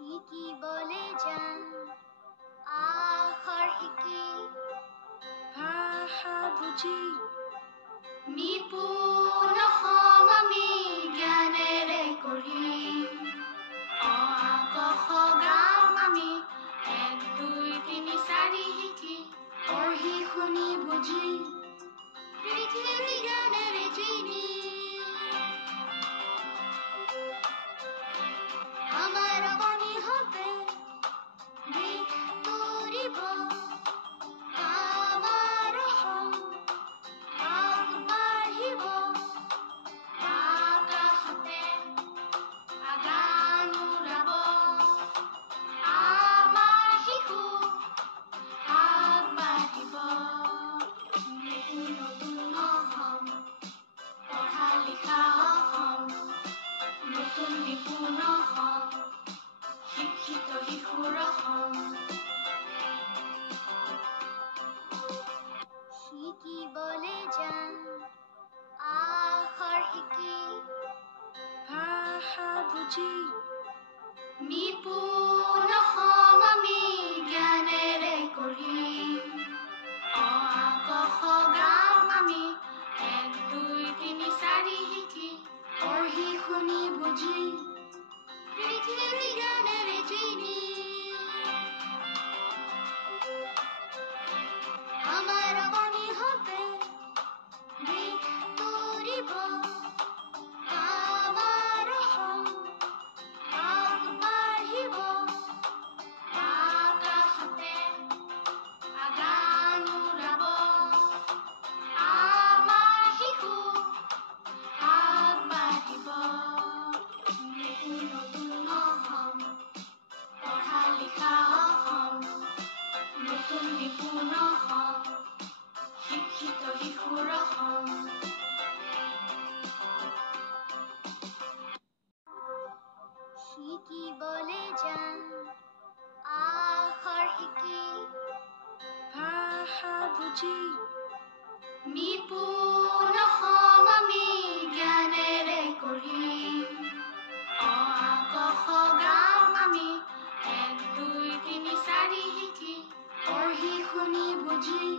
শিকিবলে যাম আখৰ শিকি ভাষা বুজি নিপুণ হম আমি জ্ঞানেৰে কৰি অ আ ক খ গাম আমি 1 2 3 4 শিকি পঢ়ি শুনি বুজি পৃথিৱী জ্ঞানেৰে চিনি আমাৰ মনি হবে দিশ তৰিব আমাৰ হম আগবাঢ়িব আকাশতে আগান উৰাব আমাৰ শিশু আগবাঢ়িব নতুন হম পঢ়া লিখা হম নতুন নিপুণ হম শিক্ষিত শিশুৰ হম শিকিবলে যাম আখৰ শিকি ভাষা বুজি নিপুণ হম আমি জ্ঞানেৰে কৰি অ আ ক খ গাম আমি 1 2 3 4 শিকি পঢ়ি শুনি বুজি পৃথিৱী জ্ঞানেৰে চিনি আমাৰ মনি হবে দিশ তৰিব আমাৰ হম আগবাঢ়িব আকাশতে আগান উৰাব আমাৰ শিশু আগবাঢ়িব নতুন হম পঢ়া লিখা হম নতুন নিপুণ হম শিক্ষিত শিশুৰ হম শিকিবলে যাম আখৰ শিকি ভাষা বুজি নিপুণ হম আমি জ্ঞানেৰে কৰি অ আ ক খ গাম আমি 1 2 3 4 শিকি পঢ়ি শুনি বুজি